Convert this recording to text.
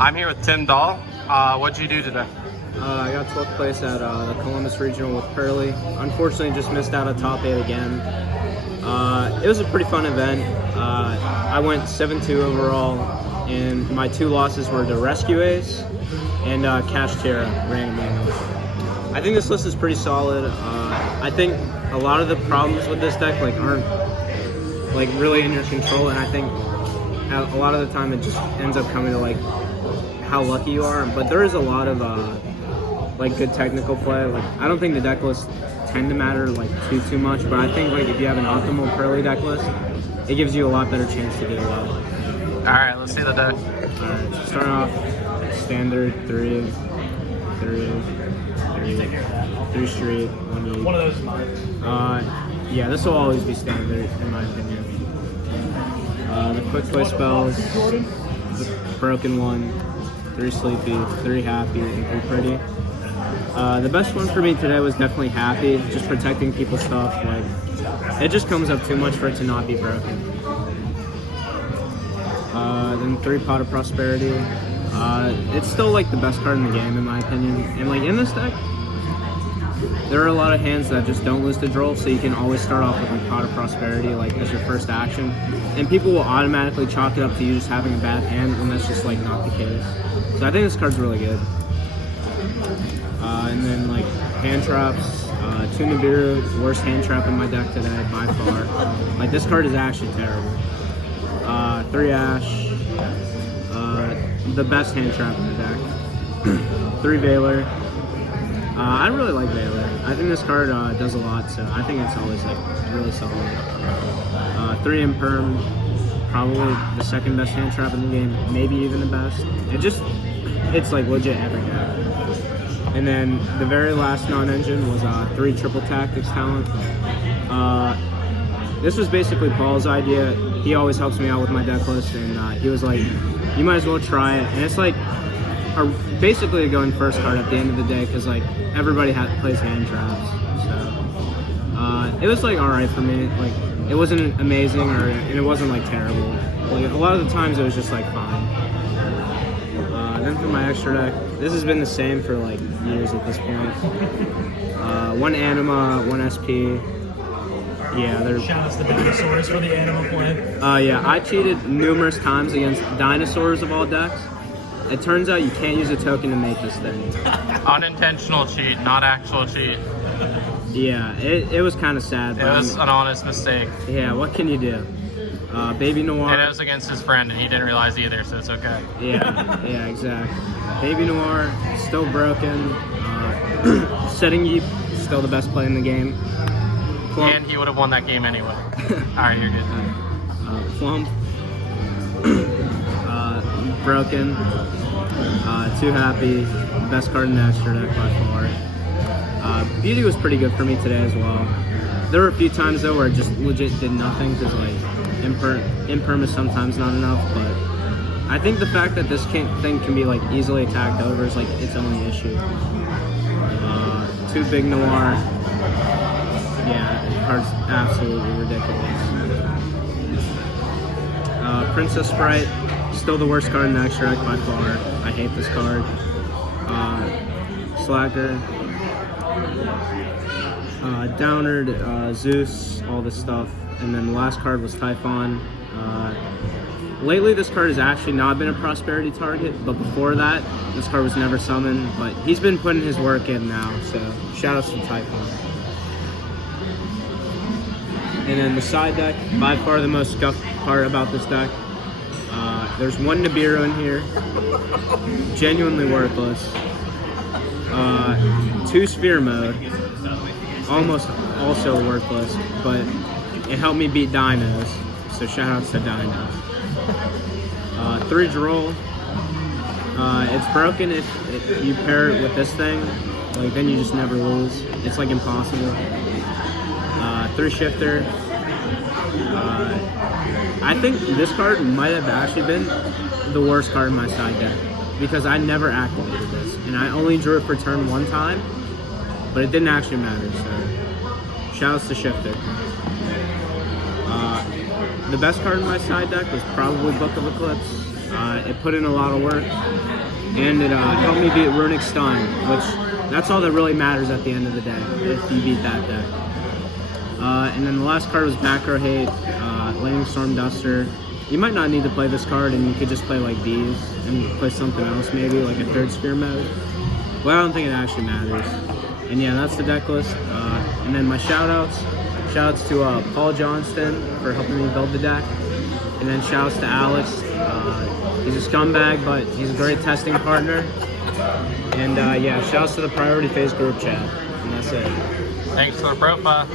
I'm here with Tim Dahl. What'd you do today? I got 12th place at the Columbus Regional with Purrely. Unfortunately, just missed out on top 8 again. It was a pretty fun event. I went 7-2 overall, and my 2 losses were the Rescue Ace and Cash Terra randomly. I think this list is pretty solid. I think a lot of the problems with this deck aren't really in your control, and I think a lot of the time it just ends up coming to how lucky you are. But there is a lot of good technical play. I don't think the deck lists tend to matter too much, but I think if you have an optimal Purrely deck list, it gives you a lot better chance to do well. All right, let's see the deck. All right, starting off standard 3 street, 1 E. One of those is mine. Yeah, this will always be standard in my opinion. The quick play spells, the broken 1, 3 sleepy, 3 happy, and 3 pretty. The best one for me today was definitely happy, just protecting people's stuff. It just comes up too much for it to not be broken. Then 3 Pot of Prosperity. It's still the best card in the game in my opinion. And in this deck, there are a lot of hands that just don't lose to draw, so you can always start off with Pot of Prosperity as your first action. And people will automatically chalk it up to you just having a bad hand when that's just not the case. So I think this card's really good. And then hand traps, 2 Nibiru, worst hand trap in my deck today by far. This card is actually terrible. 3 Ash, the best hand trap in the deck. 3 Veiler. I really like Veiler. I think this card does a lot, so I think it's always really solid. 3 Imperm, probably the second best hand trap in the game, maybe even the best. It's legit every deck. And then the very last non-engine was 3 Triple Tactics talent. This was basically Paul's idea. He always helps me out with my deck list, and he was like, you might as well try it. And it's basically a going first card at the end of the day, because everybody plays hand traps. So it was alright for me. It wasn't amazing, and it wasn't terrible. A lot of the times it was just fine. Then for my extra deck, this has been the same for years at this point. 1 Anima, 1 SP. Yeah, they're. Shout out to the dinosaurs for the Anima play. Yeah, I cheated numerous times against dinosaurs of all decks. It turns out you can't use a token to make this thing. Unintentional cheat, not actual cheat. Yeah, it was kind of sad. It was an honest mistake. Yeah, what can you do? Baby Noir. And it was against his friend, and he didn't realize either, so it's okay. Yeah, exactly. Baby Noir, still broken. Setting Yeep, still the best play in the game. Plump. And he would have won that game anyway. Alright, you're good. Plump. Broken. 2 Happy. Best card in the extra deck by far. Beauty was pretty good for me today as well. There were a few times though where it just legit did nothing, because Imperm is sometimes not enough, but I think the fact that this thing can be easily attacked over is its only issue. 2 Big Noir. Yeah, the card's absolutely ridiculous. Princess Sprite, still the worst card in the extra deck by far. I hate this card. Slacker. Downard, Zeus, all this stuff. And then the last card was Typhon. Lately this card has actually not been a prosperity target, but before that, this card was never summoned. But he's been putting his work in now, so shoutouts to Typhon. And then the side deck, by far the most scuffed part about this deck. There's 1 Nibiru in here, genuinely worthless. 2 Sphere Mode, almost also worthless, but it helped me beat Dinos, so shoutouts to Dinos. 3 Droll. It's broken if you pair it with this thing, then you just never lose. It's impossible. 3 Shifter. I think this card might have actually been the worst card in my side deck, because I never activated this, and I only drew it for turn 1 time, but it didn't actually matter, so shoutouts to Shifter. The best card in my side deck was probably Book of Eclipse. It put in a lot of work, and it helped me beat Runic Stun, which that's all that really matters at the end of the day, if you beat that deck. And then the last card was Back Row Hate, Lightning Storm Duster. You might not need to play this card, and you could just play like these and play something else, maybe like a third sphere mode. But I don't think it actually matters. And yeah, that's the deck list. And then my shout-outs to Paul Johnston for helping me build the deck. And then shout-outs to Alex. He's a scumbag, but he's a great testing partner. And yeah, shout-outs to the Priority Phase group chat. And that's it. Thanks for the profile.